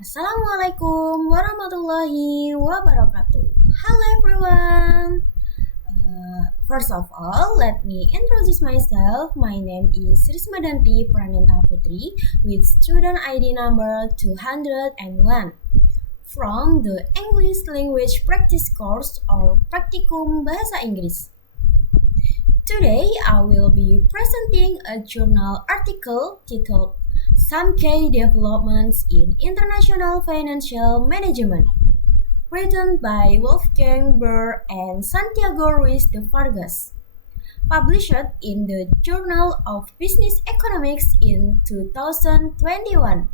Assalamualaikum warahmatullahi wabarakatuh. Hello everyone. First of all, let me introduce myself. My name is Rismadanti Pranenta Putri with student ID number 201 from the English Language Practice Course or Praktikum Bahasa Inggris. Today, I will be presenting a journal article titled Some Key Developments in International Financial Management, written by Wolfgang Burr and Santiago Ruiz de Vargas, published in the Journal of Business Economics in 2021.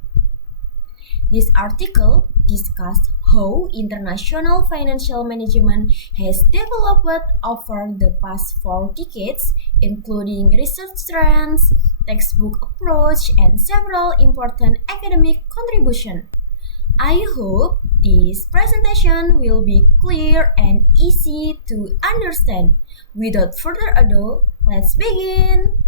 This article discussed how international financial management has developed over the past 4 decades, including research trends, textbook approach, and several important academic contributions. I hope this presentation will be clear and easy to understand. Without further ado, let's begin!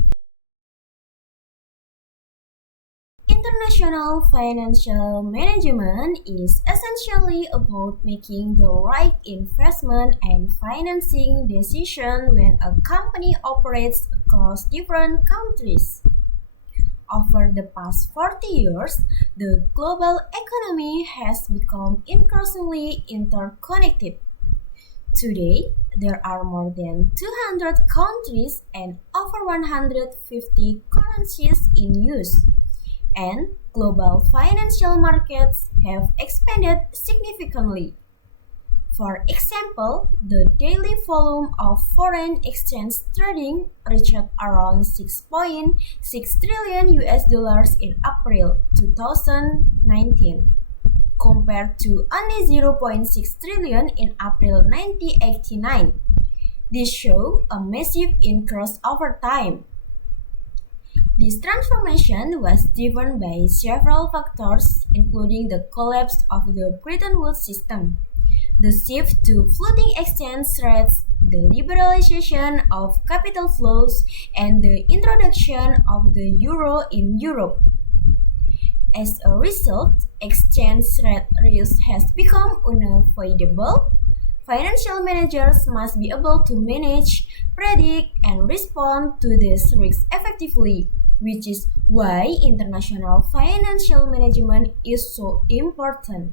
International financial management is essentially about making the right investment and financing decision when a company operates across different countries. Over the past 40 years, the global economy has become increasingly interconnected. Today, there are more than 200 countries and over 150 currencies in use, and global financial markets have expanded significantly. For example, the daily volume of foreign exchange trading reached around 6.6 trillion US dollars in April 2019, compared to only 0.6 trillion in April 1989. This shows a massive increase over time. This transformation was driven by several factors, including the collapse of the Bretton Woods system, the shift to floating exchange rates, the liberalization of capital flows, and the introduction of the euro in Europe. As a result, exchange rate risk has become unavoidable. Financial managers must be able to manage, predict, and respond to these risks effectively, which is why international financial management is so important.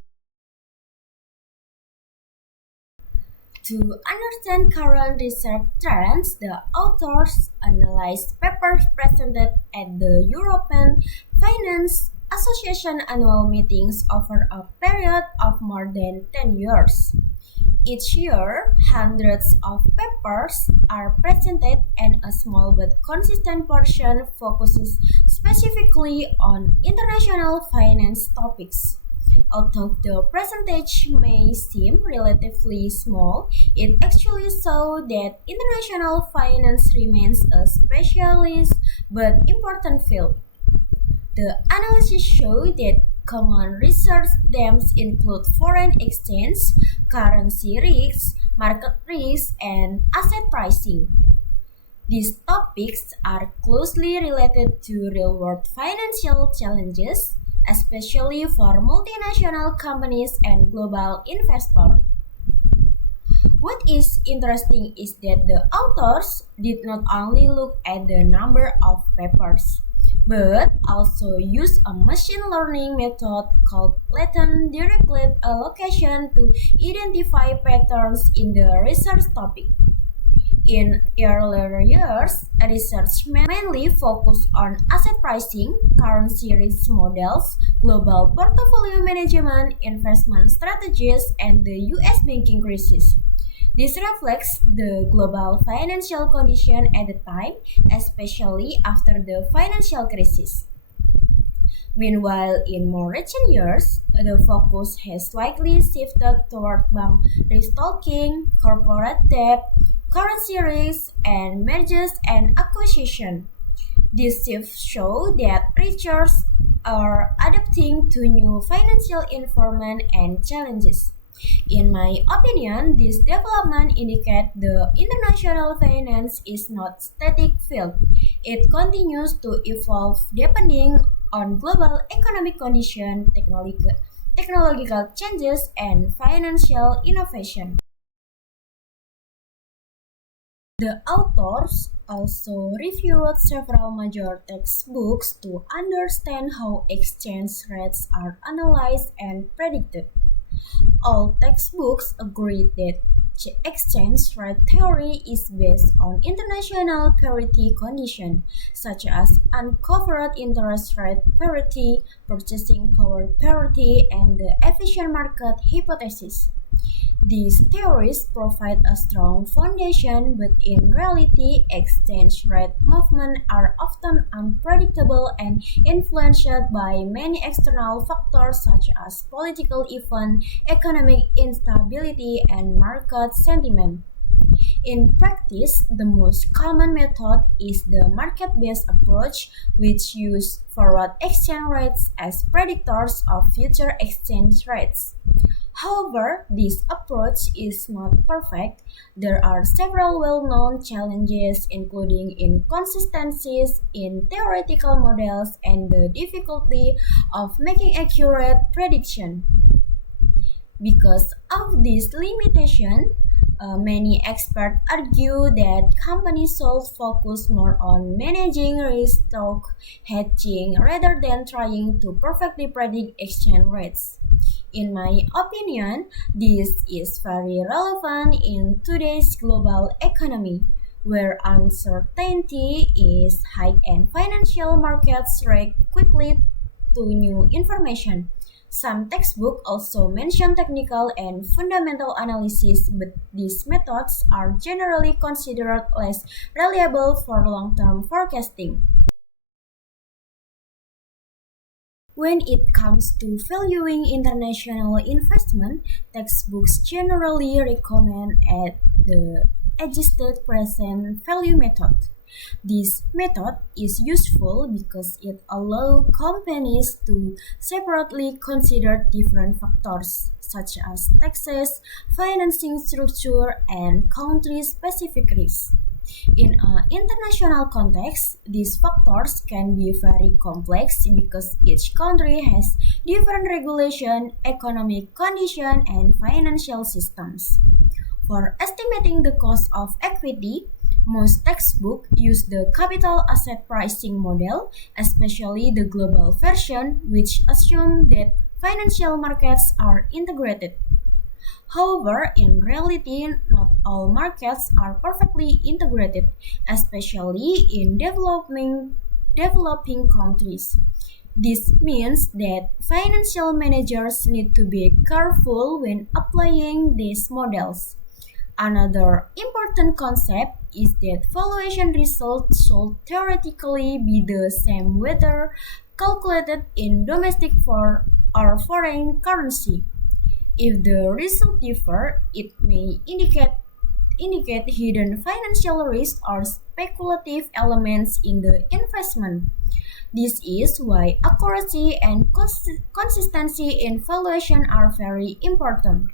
To understand current research trends, the authors analyzed papers presented at the European Finance Association annual meetings over a period of more than 10 years. Each year, hundreds of papers are presented and a small but consistent portion focuses specifically on international finance topics. Although the percentage may seem relatively small, it actually shows that international finance remains a specialist but important field. The analysis showed that common research themes include foreign exchange, currency risks, market risks, and asset pricing. These topics are closely related to real-world financial challenges, especially for multinational companies and global investors. What is interesting is that the authors did not only look at the number of papers, but also use a machine learning method called latent directed allocation to identify patterns in the research topic. In earlier years, research mainly focused on asset pricing, currency risk models, global portfolio management, investment strategies, and the US banking crisis. This reflects the global financial condition at the time, especially after the financial crisis. Meanwhile, in more recent years, the focus has slightly shifted toward bank restocking, corporate debt, currency risk, and mergers and acquisition. These shifts show that researchers are adapting to new financial environment and challenges. In my opinion, this development indicates the international finance is not static field. It continues to evolve depending on global economic condition, technological changes, and financial innovation. The authors also reviewed several major textbooks to understand how exchange rates are analyzed and predicted. All textbooks agree that exchange rate theory is based on international parity conditions, such as uncovered interest rate parity, purchasing power parity, and the efficient market hypothesis. These theories provide a strong foundation, but in reality, exchange rate movements are often unpredictable and influenced by many external factors such as political events, economic instability, and market sentiment. In practice, the most common method is the market-based approach, which uses forward exchange rates as predictors of future exchange rates. However, this approach is not perfect. There are several well-known challenges, including inconsistencies in theoretical models and the difficulty of making accurate predictions. Because of this limitation, many experts argue that companies should focus more on managing risk through hedging rather than trying to perfectly predict exchange rates. In my opinion, this is very relevant in today's global economy, where uncertainty is high and financial markets react quickly to new information. Some textbooks also mention technical and fundamental analysis, but these methods are generally considered less reliable for long-term forecasting. When it comes to valuing international investment, textbooks generally recommend the adjusted present value method. This method is useful because it allows companies to separately consider different factors such as taxes, financing structure, and country-specific risks. In an international context, these factors can be very complex because each country has different regulation, economic condition, and financial systems. For estimating the cost of equity, most textbooks use the capital asset pricing model, especially the global version, which assumes that financial markets are integrated. However, in reality, not all markets are perfectly integrated, especially in developing countries. This means that financial managers need to be careful when applying these models. Another important concept is that valuation results should theoretically be the same whether calculated in domestic or foreign currency. If the results differ, it may indicate hidden financial risk or speculative elements in the investment. This is why accuracy and consistency in valuation are very important.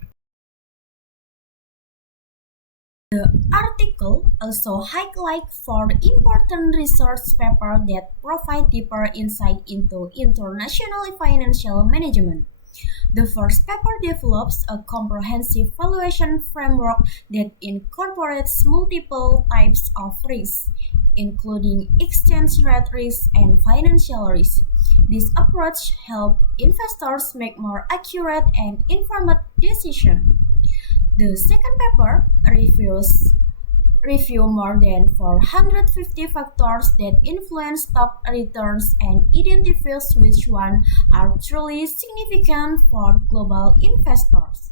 The article also highlights four important research papers that provide deeper insight into international financial management. The first paper develops a comprehensive valuation framework that incorporates multiple types of risk, including exchange rate risk and financial risk. This approach helps investors make more accurate and informed decisions. The second paper review more than 450 factors that influence stock returns and identifies which ones are truly significant for global investors.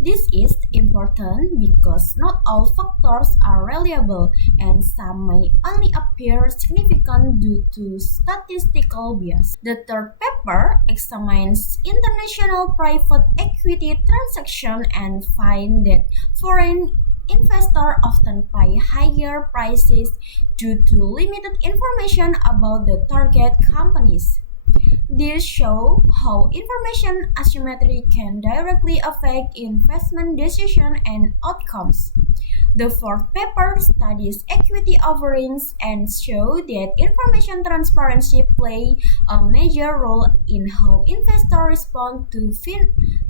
This is important because not all factors are reliable and some may only appear significant due to statistical bias. The third paper examines international private equity transactions and finds that foreign investors often pay higher prices due to limited information about the target companies. These show how information asymmetry can directly affect investment decisions and outcomes. The fourth paper studies equity offerings and show that information transparency play a major role in how investors respond to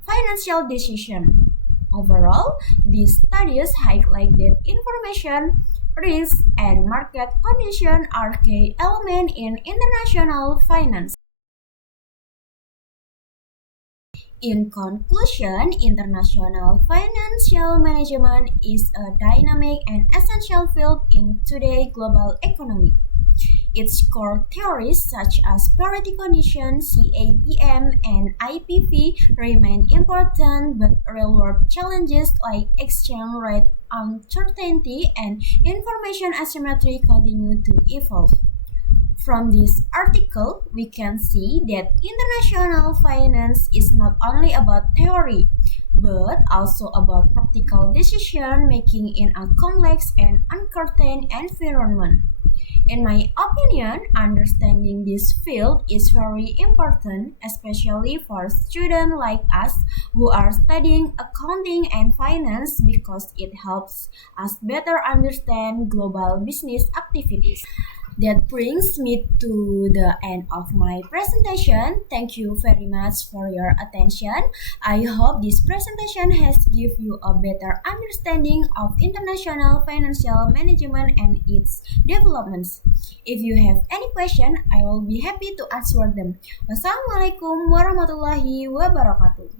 financial decisions. Overall, these studies highlight that information, risk, and market conditions are key elements in international finance. In conclusion, international financial management is a dynamic and essential field in today's global economy. Its core theories such as parity conditions, CAPM, and IPV remain important, but real-world challenges like exchange rate uncertainty and information asymmetry continue to evolve. From this article, we can see that international finance is not only about theory, but also about practical decision making in a complex and uncertain environment. In my opinion, understanding this field is very important, especially for students like us who are studying accounting and finance because it helps us better understand global business activities. That brings me to the end of my presentation. Thank you very much for your attention. I hope this presentation has given you a better understanding of international financial management and its developments. If you have any question, I will be happy to answer them. Wassalamualaikum warahmatullahi wabarakatuh.